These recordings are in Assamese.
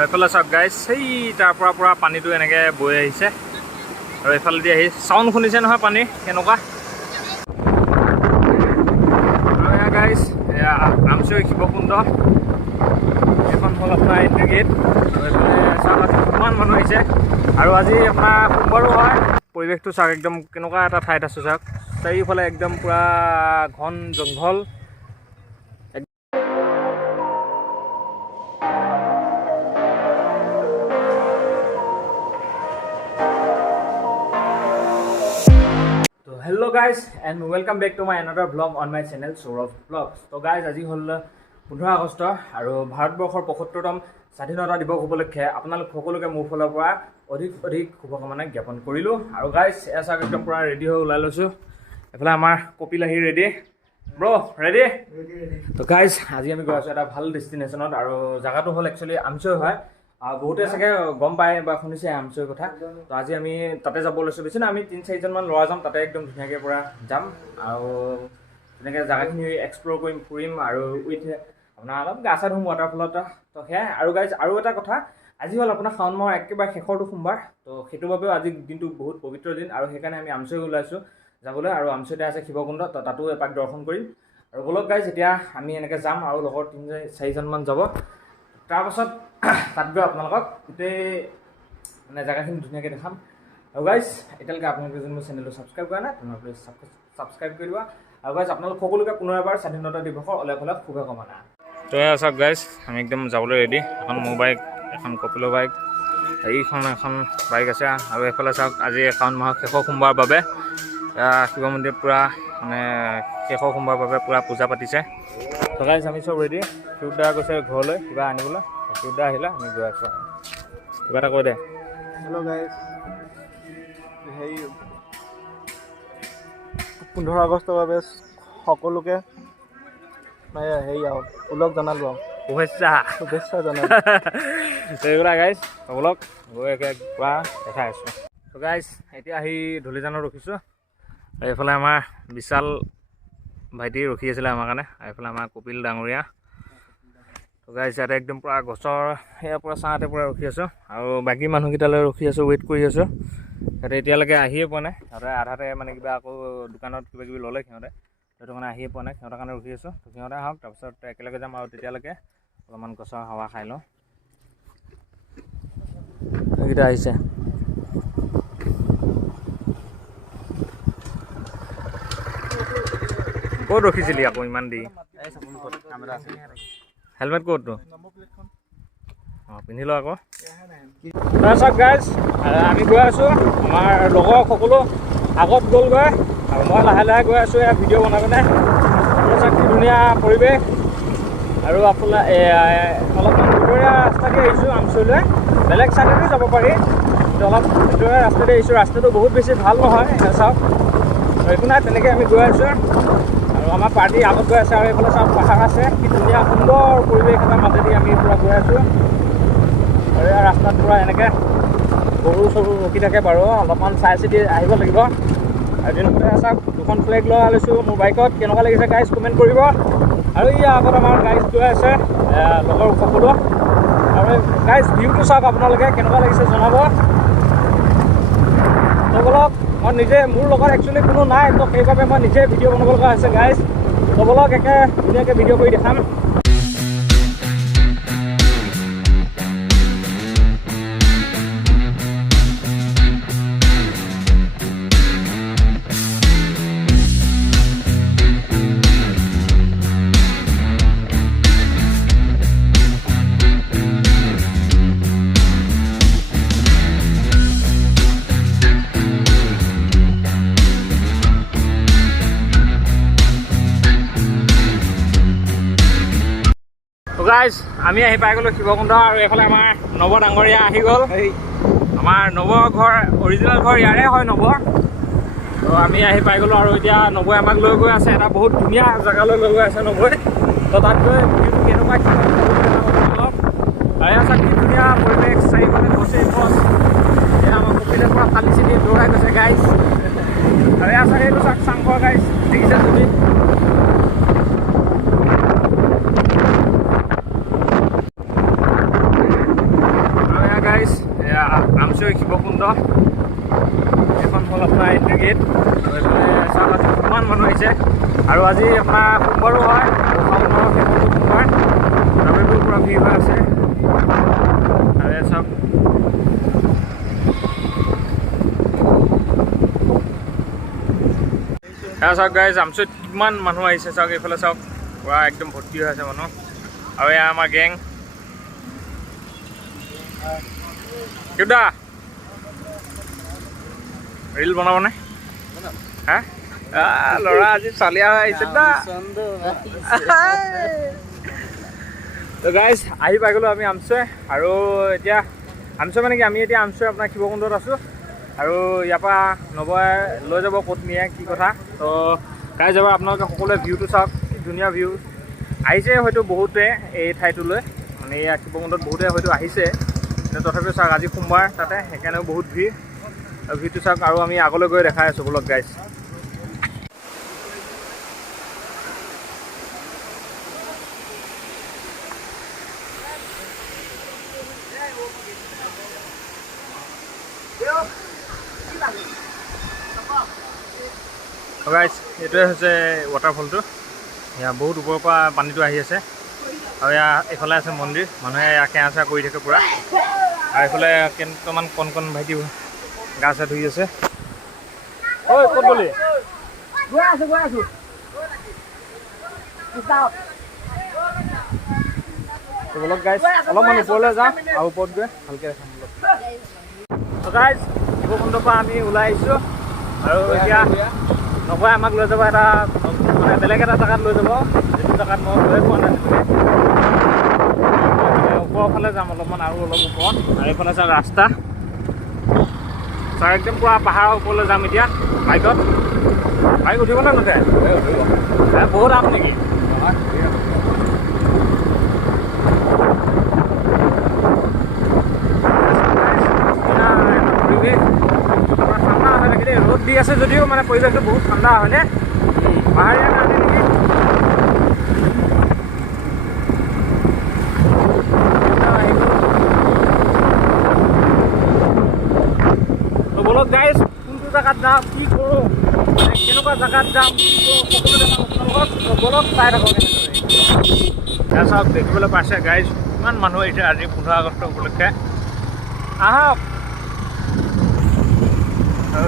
এইফালে চাওক গাইজ, সেই তাৰ পৰা পানীটো এনেকৈ বৈ আহিছে আৰু এইফালেদি আহি চাউণ্ড শুনিছে নহয় পানী কেনেকুৱা। আৰু এয়া গাইজ, এয়া আমচৈ শিৱকুণ্ড, এইখন হ'ল আপোনাৰ এণ্ট্ৰি গেট। আৰু এইফালে চাওক কিমান মানুহ আহিছে আৰু আজি আপোনাৰ সোমবাৰো হয়। পৰিৱেশটো চাওক একদম কেনেকুৱা এটা ঠাইত আছোঁ চাওক, চাৰিওফালে একদম পূৰা ঘন জংঘল। Hello' guys and welcome back to my another vlog on my channel Saurav vlogs. তো গাইজ আজি হ'ল 15 আগষ্ট আৰু ভাৰতবৰ্ষৰ 75তম স্বাধীনতা দিৱস উপলক্ষে আপোনালোক সকলোকে মোৰ ফালৰ পৰা অধিক শুভকামনা জ্ঞাপন কৰিলোঁ। আৰু গাইজ এয়া চাওক একদম পূৰা ৰেডি হৈ ওলাই লৈছোঁ। এইফালে আমাৰ কপিল আহি ৰেডি, ব্ৰ' ৰেডি। তো গাইজ আজি আমি গৈ আছোঁ এটা ভাল ডেষ্টিনেশ্যনত আৰু জেগাটো হ'ল একচুৱেলি আমচৈ হয়। বহুতে চাগে গম পায় বা শুনিছে আমচৈৰ কথা। তো আজি আমি তাতে যাব লৈছোঁ। বেছি না আমি 3-4জনমান ল'ৰা যাম, তাতে একদম ধুনীয়াকৈ পৰা যাম আৰু তেনেকৈ জেগাখিনি এক্সপ্ল'ৰ কৰিম, ফুৰিম আৰু উইথ আপোনাৰ অলপ গা চা ধুম ৱাটাৰফলত। তো সেয়াই। আৰু গাইজ আৰু এটা কথা, আজি হ'ল আপোনাৰ শাওণ মাহৰ একেবাৰে শেষৰটো সোমবাৰ। তো সেইটোৰ বাবেও আজি দিনটো বহুত পবিত্ৰ দিন আৰু সেইকাৰণে আমি আমচৈ ওলাইছোঁ যাবলৈ। আৰু আমচৈতে আছে শিৱকুণ্ড, তো তাতো এপাক দৰ্শন কৰিম। আৰু ব'লক গাইজ এতিয়া আমি এনেকৈ যাম আৰু লগৰ 3-4জনমান যাব। তাৰপাছত তাত গৈ আপোনালোকক গোটেই মানে জেগাখিনি ধুনীয়াকৈ দেখাম। আৰু গাইজ এতিয়ালৈকে আপোনালোকে যদি মোৰ চেনেলটো ছাবস্ক্ৰাইব কৰা নাই তেনেহ'লে প্লিজ ছাবস্ক্ৰাইব কৰি দিবা। আৰু গাইজ আপোনালোক সকলোকে পুনৰ এবাৰ স্বাধীনতা দিৱসৰ অলেখ শুভকামনা। তো এয়া চাওক গাইজ, আমি একদম যাবলৈ ৰেডি। এখন মোৰ বাইক, এখন কপিলৰ বাইক, এইখন এখন বাইক আছে। আৰু এইফালে চাওক আজি শাওণ মাহৰ শেষৰ সোমবাৰৰ বাবে শিৱ মন্দিৰত পূৰা মানে শেষৰ সোমবাৰৰ বাবে পূৰা পূজা পাতিছে। তো গাইজ আমি চব ৰেডি। শিৱদা গৈছে ঘৰলৈ কিবা আনিবলৈ, শিৱদা আহিলে আমি গৈ আছোঁ। কিবা এটা কৈ দে। হেল্ল' গাইজ, হেৰি 15 আগষ্টৰ বাবে সকলোকে হেৰি আৰু ওলগ জনালোঁ আৰু শুভেচ্ছা জনালোঁ। এইবিলাক গাইজ সকলক গৈ একে পূৰা দেখাই আছোঁ। তো গাইজ এতিয়া আহি ধূলিজানত ৰখিছোঁ। এইফালে আমাৰ বিশাল ভাইটি ৰখি আছিলে আমাৰ কাৰণে, এইফালে আমাৰ কপিল ডাঙৰীয়া। তো গাইজ ইয়াতে একদম পূৰা গছৰ সেয়া পূৰা ছাঁতে পূৰা ৰখি আছোঁ আৰু বাকী মানুহকেইটালৈ ৰখি আছোঁ, ৱেইট কৰি আছোঁ। সিহঁতে এতিয়ালৈকে আহিয়ে পোৱা নাই। সিহঁতে আধাতে মানে কিবা আকৌ দোকানত কিবাকিবি ল'লে সিহঁতে, সেইটো কাৰণে আহিয়ে পোৱা নাই। সিহঁতৰ কাৰণে ৰখি আছোঁ। তো সিহঁতে আহক, তাৰপিছত একেলগে যাম আৰু তেতিয়ালৈকে অলপমান গছৰ হাৱা খাই লওঁ। সেইকেইটা আহিছে। ক'ত ৰখিছিলি আকৌ ইমান দেৰি? হেলমেট ক'ত তোৰ? অঁ পিন্ধি ল আকৌ। তাৰপিছত গাইজ আমি গৈ আছোঁ, আমাৰ লগৰ সকলো আগত গ'লগৈ আৰু মই লাহে লাহে গৈ আছোঁ এয়া ভিডিঅ' বনাই পিনে। চাওক কি ধুনীয়া পৰিৱেশ। আৰু আপোনাৰ অলপমান ভিতৰীয়া ৰাস্তা দি আহিছোঁ আমচৈলৈ। বেলেগ ছাইডেতো যাব পাৰি, কিন্তু অলপ ভিতৰীয়া ৰাস্তা দি আহিছোঁ। ৰাস্তাটো বহুত বেছি ভাল নহয়, চাওক। একো নাই, তেনেকৈ আমি গৈ আছোঁ আৰু আমাৰ পাৰ্টি আগত গৈ আছে। আৰু এইফালে চাওক পাহাৰ আছে, কি ধুনীয়া সুন্দৰ পৰিৱেশ এটাৰ মাজেদি আমি পূৰা গৈ আছোঁ। আৰু ইয়াৰ ৰাস্তাত পূৰা এনেকৈ গৰু চৰু ৰখি থাকে বাৰু, অলপমান চাই চিতি আহিব লাগিব। আৰু তেনেকৈ চাওক দুখন ফ্লেগ লগাই লৈছোঁ মোৰ বাইকত। কেনেকুৱা লাগিছে গাইজ কমেণ্ট কৰিব। আৰু ইয়াৰ আগত আমাৰ গাইজ গৈ আছে লগৰ সকলো। আৰু গাইজ ভিউটো চাওক আপোনালোকে কেনেকুৱা লাগিছে জনাব। তো বলক, মই নিজে মোৰ লগত একচুৱেলি কোনো নাই, তো সেইবাবে মই নিজে ভিডিঅ' বনাব লগা হৈছে গাইজ। তো বলক একে ধুনীয়াকৈ ভিডিঅ' কৰি দেখাম। গাইজ আমি আহি পাই গ'লোঁ শিৱকুণ্ড। আৰু এইফালে আমাৰ নৱ ডাঙৰীয়া আহি গ'ল। আমাৰ নৱৰ ঘৰ, অৰিজিনেল ঘৰ ইয়াৰে হয় নৱৰ। তো আমি আহি পাই গ'লোঁ আৰু এতিয়া নৱই আমাক লৈ গৈ আছে এটা বহুত ধুনীয়া জেগালৈ লৈ গৈ আছে নৱই। তো তাত গৈ ভিউটো কেনেকুৱা অলপ আৰু চাওক কি ধুনীয়া পৰিৱেশ, চাৰিওফালে গছেই গছ। এতিয়া আমাৰ কপিলে পৰা ফালি চিটি দৌৰাই গৈছে গাইজ। আৰু এয়া চাওক এইটো চাওক চাংঘৰ গাইজ, দেখিছে যদি। শিৱকুণ্ড এখন হ'ল আপোনাৰ এণ্ট্ৰি গেট চাওক আজি কিমান মানুহ আহিছে আৰু আজি আপোনাৰ সোমবাৰো হয় শাওনৰ শেষৰটো সোমবাৰ তাৰোপৰি পূৰা ভিৰ হৈ আছে আৰু চাওক চাওক গাইজ আমচুত কিমান মানুহ আহিছে চাওক এইফালে চাওক পূৰা একদম ভৰ্তি হৈ আছে মানুহ আৰু এয়া আমাৰ গেং কিউদা ৰিল বনাবনে হা ল'ৰা আজি চালিয়া হৈ আহিছে দা গাইজ আহি পাই গ'লোঁ আমি আমচুৱে আৰু এতিয়া আমচুৱে মানে কি আমি এতিয়া আমচুৱে আপোনাৰ শিৱকুণ্ডত আছোঁ আৰু ইয়াৰ পৰা নবয়ে লৈ যাব ক'ত নিয়ে কি কথা তো গাইজ এবাৰ আপোনালোকে সকলোৱে ভিউটো চাওক কি ধুনীয়া ভিউ আহিছে হয়তো বহুতে এই ঠাইটোলৈ মানে ইয়াত শিৱকুণ্ডত বহুতে হয়তো আহিছে কিন্তু তথাপিও চাওক আজি সোমবাৰ তাতে সেইকাৰণেও বহুত ভিৰ আৰু ভিৰটো চাওক আৰু আমি আগলৈ গৈ দেখাই আছোঁ বলক গাইজ গাইজ এইটোৱে হৈছে ৱাটাৰফলটো ইয়াৰ বহুত ওপৰৰ পৰা পানীটো আহি আছে আৰু ইয়াৰ এইফালে আছে মন্দিৰ মানুহে সেৱা চেৱা কৰি থাকে পূৰা আৰু এইফালে কেইটামান কণ কণ ভাইটি গা চা ধুই আছে ঐ ক'ত গ'লি গৈ আছোঁ বলক গাইজ অলপমান ওপৰলৈ যাওঁ আৰু ওপৰত গৈ ভালকৈ দেখাম বলক গাইজ শিৱকুণ্ডৰ পৰা আমি ওলাই আহিছোঁ আৰু এতিয়া নবয়ে আমাক লৈ যাব এটা মানে বেলেগ এটা জেগাত লৈ যাব যিটো জেগাত মই গৈ পোৱা নাছিলোঁ ওপৰৰ ফালে যাম অলপমান আৰু অলপ ওপৰত আৰু এইফালে চাওক ৰাস্তা চাওক একদম পূৰা পাহাৰৰ ওপৰলৈ যাম এতিয়া বাইকত বাইক উঠিবনে নুঠে বহুত আপ নেকি ঠাণ্ডা হৈ থাকে দেই ৰ'দ দি আছে যদিও মানে পৰিৱেশটো বহুত ঠাণ্ডা হয়নে পাহাৰীয়া কাৰণে নেকি তো বলক গাইজ কোনটো জেগাত যাওঁ কি কৰোঁ মানে কেনেকুৱা জেগাত যাম কি কৰোঁ সকলো দেখাম আপোনালোকক বলক চাই থাকক এনেদৰে চাওক দেখিবলৈ পাইছে গাইজ ইমান মানুহ আহিছে আজি 15 আগষ্ট উপলক্ষে আহক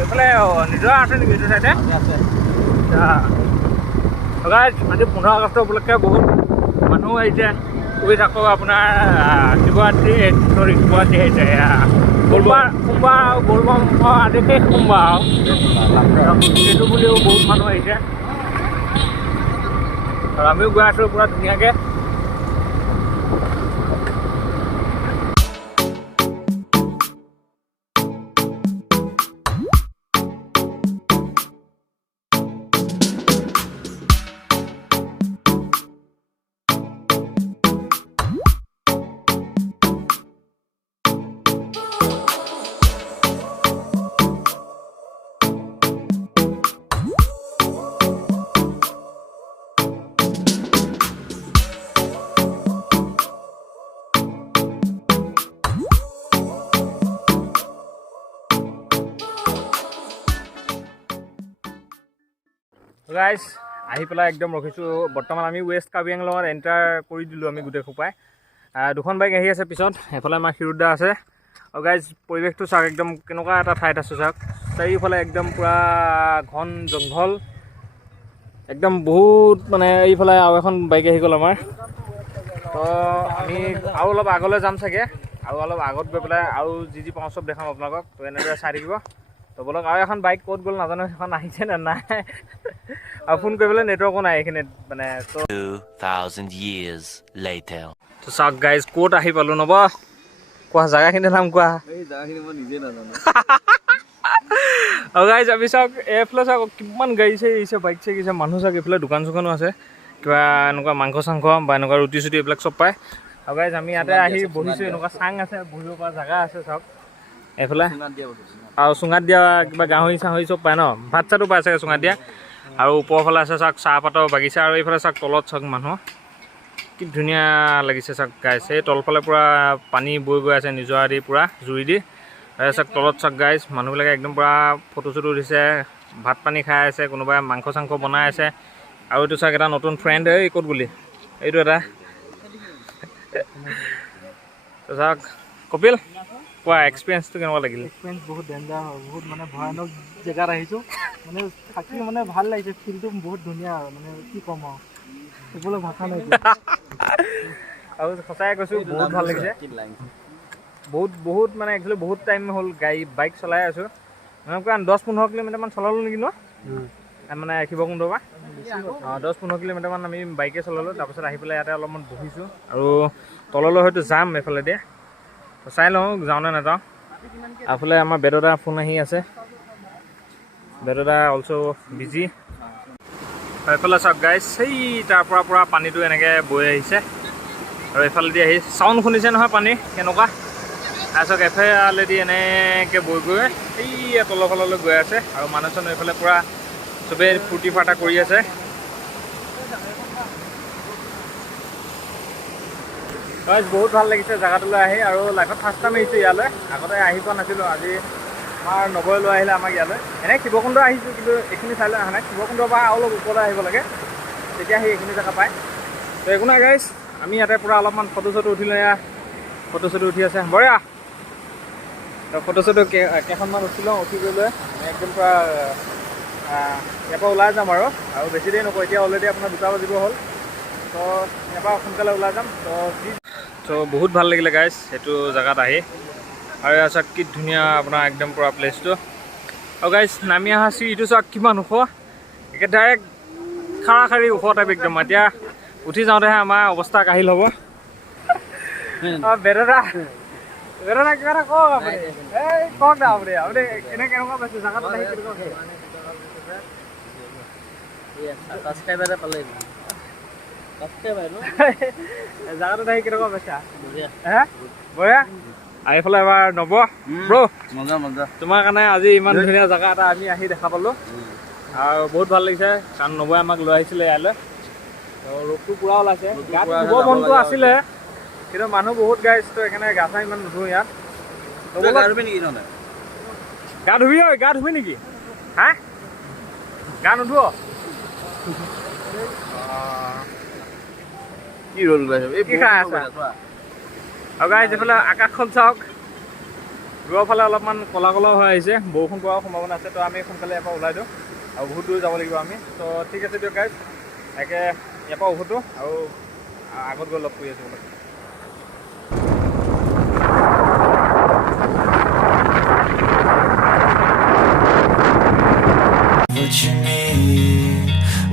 এইফালে নিজৰা আছে নেকি এইটো চাইডে গাইজ আজি 15 আগষ্ট উপলক্ষে বহুত মানুহ আহিছে উইথ আকৌ আপোনাৰ শিৱৰাত্ৰি আহিছে সোমবাৰ বলবম আজি শেষ সোমবাৰ সেইটো বুলিও বহুত মানুহ আহিছে আৰু আমিও গৈ আছোঁ পূৰা ধুনীয়াকৈ গাইজ আহি পেলাই একদম ৰখিছোঁ বৰ্তমান আমি ৱেষ্ট কাৰ্বি আংলঙত এণ্টাৰ কৰি দিলোঁ আমি গোটেই সোপাই দুখন বাইক আহি আছে পিছত সেইফালে আমাৰ ক্ষীৰোদা আছে আৰু গাইজ পৰিৱেশটো চাওক একদম কেনেকুৱা এটা ঠাইত আছোঁ চাওক চাৰিওফালে একদম পূৰা ঘন জংঘল একদম বহুত মানে এইফালে আৰু এখন বাইক আহি গ'ল আমাৰ তো আমি আৰু অলপ আগলৈ যাম চাগে আৰু অলপ আগত গৈ পেলাই আৰু যি পাওঁ চব দেখাম আপোনালোকক তো এনেদৰে চাই থাকিব তো বলক আৰু এখন বাইক ক'ত গ'ল নাজানো সেইখন আহিছে নে নাই আৰু ফোন কৰিবলৈ নেটৱৰ্কো নাই এইখিনিত মানে 2000 years later তো চাওক গাইজ ক'ত আহি পালোঁ নব কোৱা জেগাখিনিৰ নাম কোৱা এই জেগাখিনি মই নিজে নাজানো আৰু গাইজ আমি চাওক এইফালে চাওক কিমান গাড়ী চাড়ী আহিছে বাইক চাইক আহিছে মানুহ চাওক এইফালে দোকান চোকানো আছে কিবা এনেকুৱা মাংস চাংস বা এনেকুৱা ৰুটি চুটি এইবিলাক চব পায় আৰু গাইজ আমি ইয়াতে আহি বহিছোঁ এনেকুৱা চাং আছে বহিব পৰা জেগা আছে চাওক এইফালে আৰু চুঙাত দিয়া কিবা গাহৰি চাহৰি চব পায় ন ভাত চাতো পাই চাগে চুঙাত দিয়া আৰু ওপৰৰ ফালে আছে চাওক চাহপাতৰ বাগিচা আৰু এইফালে চাওক তলত চাওক মানুহ কি ধুনীয়া লাগিছে চাওক গাইজ এই তলফালে পূৰা পানী বৈ গৈ আছে নিজৰা দি পূৰা জুৰি দি চাওক তলত চাওক গাইজ মানুহবিলাকে একদম পূৰা ফটো চটো উঠিছে ভাত পানী খাই আছে কোনোবাই মাংস চাংস বনাই আছে আৰু এইটো চাওক এটা নতুন ফ্ৰেণ্ড এই ক'ত বুলি এইটো এটা তো চাওক কপিল কোৱা এক্সপিৰিয়েঞ্চটো কেনেকুৱা লাগিলে এক্সপিৰিয়েঞ্চ বহুত ডেঞ্জাৰ হয় বহুত মানে ভয়ানক জেগাত আহিছোঁ মানে থাকি মানে ভাল লাগিছে ফিল্ডটো বহুত ধুনীয়া আৰু মানে কি ক'ম আৰু ক'বলৈ ভাষা নাই আৰু সঁচাই কৈছোঁ বহুত ভাল লাগিছে বহুত মানে একচুৱেলি বহুত টাইম হ'ল বাইক চলাই আছোঁ মানে কাৰণ 10-15 কিলোমিটাৰমান চলালোঁ নেকি ন মানে শিৱকুণ্ডৰ পৰা 10-15 কিলোমিটাৰমান আমি বাইকে চলালোঁ তাৰপিছত আহি পেলাই ইয়াতে অলপমান বহিছোঁ আৰু তললৈ হয়তো যাম এইফালেদি চাই লওঁ যাওঁ নে নাযাওঁ এইফালে আমাৰ বেদদা ফোন আহি আছে বেদদা অলছ' বিজি এইফালে চাওক গাইজ সেই তাৰ পৰা পানীটো এনেকৈ বৈ আহিছে আৰু এইফালেদি আহি চাউণ্ড শুনিছে নহয় পানী কেনেকুৱা তাৰপিছত এফালেদি এনেকৈ বৈ গৈ এই তলৰ ফাললৈ গৈ আছে আৰু মানুহ চানুহ এইফালে পূৰা চবেই ফূৰ্তি ফাৰ্তা কৰি আছে বহুত ভাল লাগিছে জেগাটোলৈ আহি আৰু লাইফত ফাৰ্ষ্ট টাইম আহিছোঁ ইয়ালৈ আগতে আহি পোৱা নাছিলোঁ আজি আমাৰ নবৈ লৈ আহিলে আমাক ইয়ালৈ এনেই শিৱকুণ্ড আহিছোঁ কিন্তু এইখিনি চাই লৈ অহা নাই শিৱকুণ্ডৰ পৰা অলপ ওপৰলৈ আহিব লাগে তেতিয়া সেই এইখিনি জেগা পায় তো একো নাই গাইজ আমি ইয়াতে পূৰা অলপমান ফটো চটো উঠিলোঁ এয়া ফটো চটো উঠি আছে বঢ়িয়া তো ফটো চটো কেইখনমান উঠিলোঁ উঠি গৈ লৈ একদম পূৰা ইয়াৰ পৰা ওলাই যাম আৰু বেছি দেৰি নকওঁ এতিয়া অলৰেডি আপোনাৰ 2টা বাজিব হ'ল তো ইয়াৰ পৰা সোনকালে ওলাই যাম তো বহুত ভাল লাগিলে গাইজ সেইটো জেগাত আহি আৰু ইয়াৰ চাওক কি ধুনীয়া আপোনাৰ একদম পূৰা প্লেচটো আৰু গাইজ নামি অহা চিৰিটো চাওক কিমান ওখ একে ডাইৰেক্ট খাৰা ওখ টাইপ একদম এতিয়া উঠি যাওঁতেহে আমাৰ অৱস্থা কাহিল হ'ব বেদদা কিবা এটা কওক আপুনি এই কওক না আপুনি এনে কেনেকুৱা পাইছে জেগাটো আহি কেনেকুৱা জেগাটোত আহি কেনেকুৱা পাইছা বঢ়িয়া এইফালে এবাৰ নব ব্ৰ তোমাৰ কাৰণে আজি ইমান ধুনীয়া জেগা এটা আমি আহি দেখা পালোঁ আৰু বহুত ভাল লাগিছে কাৰণ নবই আমাক লৈ আহিছিলে ইয়ালৈ ৰ'দটো পূৰা ওলাইছে গাত ধুব মনটো আছিলে কিন্তু মানুহ বহুত গাইছ তো সেইকাৰণে গা চা ইমান নুধোঁ ইয়াত গা ধুবি নেকি হা গা নুধুৱ কি ৰ'ল কি খাই আছা আৰু গাইছ এইফালে আকাশখন চাওক দূৰৰ ফালে অলপমান ক'লা হৈ আহিছে বৰষুণ পৰাৰ সম্ভাৱনা আছে তো আমি সোনকালে ইয়াৰ পৰা ওলাই দিওঁ আৰু বহুত দূৰ যাব লাগিব আমি তো ঠিক আছে দিয়ক গাইজ একে ইয়াৰ পৰা উভতো আৰু আগত গৈ লগ কৰি আছোঁ বোলে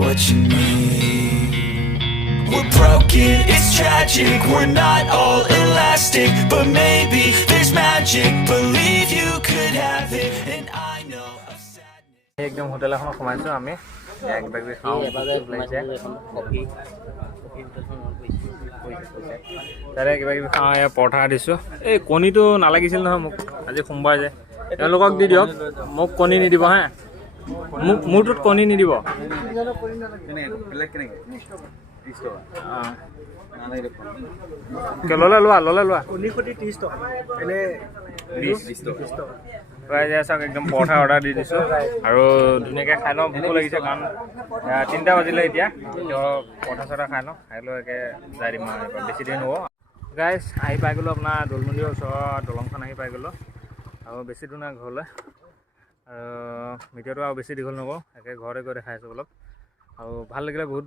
What you need We're broken, it's tragic We're not all elastic But maybe there's magic Believe you could have it And I know of sadness একদম হোটেল এখনত সোমাইছোঁ আমি কিবা কিবি খাওঁ তাৰে কিবা কিবি খাওঁ এয়া পৰঠা দিছোঁ এই কণীটো নালাগিছিল নহয় মোক আজি সোমবাৰ যে তেওঁলোকক দি দিয়ক মোক কণী নিদিব হা মোৰটোত কণী নিদিব ল'লে লোৱা কণী সৈতে 30 টকা এনে 20 টকা চাওক একদম পৰঠা অৰ্ডাৰ দি দিছোঁ আৰু ধুনীয়াকৈ খাই লওঁ ভোকো লাগিছে কাৰণ 3টা বাজিলে এতিয়া পৰঠা চৰঠা খাই লওঁ খাই লৈ একে যাই দিম আৰু বেছি দেৰি নহ'ব গাইজ আহি পাই গ'লোঁ আপোনাৰ দৌল মন্দিৰৰ ওচৰৰ দলংখন আহি পাই গ'লোঁ আৰু বেছি দূৰ নাই ঘৰলৈ আৰু ভিডিঅ'টো আৰু বেছি দীঘল নকৰোঁ একে ঘৰতে গৈ দেখাই আছোঁ অলপ আৰু ভাল লাগিলে বহুত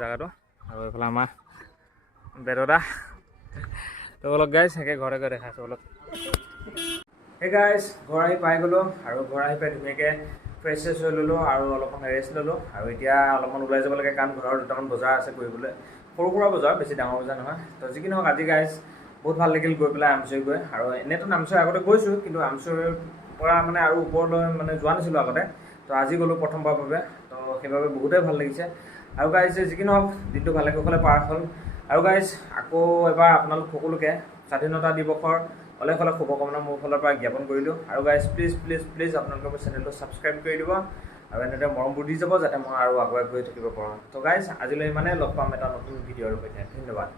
জেগাটো আৰু এইফালে আমাৰ বেদদা তো অলপ গাইজ একে ঘৰতে গৈ দেখাই আছোঁ অলপ সেই গাইজ ঘৰ আহি পাই গ'লোঁ আৰু ঘৰ আহি পাই ধুনীয়াকৈ ফ্ৰেছ হৈ ল'লোঁ আৰু অলপমান ৰেষ্ট ল'লোঁ আৰু এতিয়া অলপমান ওলাই যাব লাগে কাৰণ ঘৰৰ 2টামান বজাৰ আছে কৰিবলৈ সৰু সুৰা বজাৰ বেছি ডাঙৰ বজাৰ নহয় তো যি কি নহওক আজি গাইজ বহুত ভাল লাগিল গৈ পেলাই আমচৰি গৈ আৰু এনেইতো নামচৰি আগতে গৈছোঁ কিন্তু আমচৰিৰ পৰা মানে আৰু ওপৰলৈ মানে যোৱা নাছিলোঁ আগতে তো আজি গ'লোঁ প্ৰথমবাৰৰ বাবে তো সেইবাবে বহুতেই ভাল লাগিছে আৰু গাইজ যি কি নহওক দিনটো ভালে কুশলে পাৰ হ'ল আৰু গাইজ আকৌ এবাৰ আপোনালোক সকলোকে স্বাধীনতা দিৱসৰ অলেখ শুভকামনা মোৰ ফালৰ পৰা জ্ঞাপন কৰিলোঁ আৰু গাইজ প্লিজ আপোনালোকে মোৰ চেনেলটো ছাবস্ক্ৰাইব কৰি দিব আৰু এনেদৰে মৰমবোৰ দি যাব যাতে মই আৰু আগুৱাই গৈ থাকিব পাৰোঁ তো গাইজ আজিলৈ ইমানেই লগ পাম এটা নতুন ভিডিঅ'ৰ সৈতে ধন্যবাদ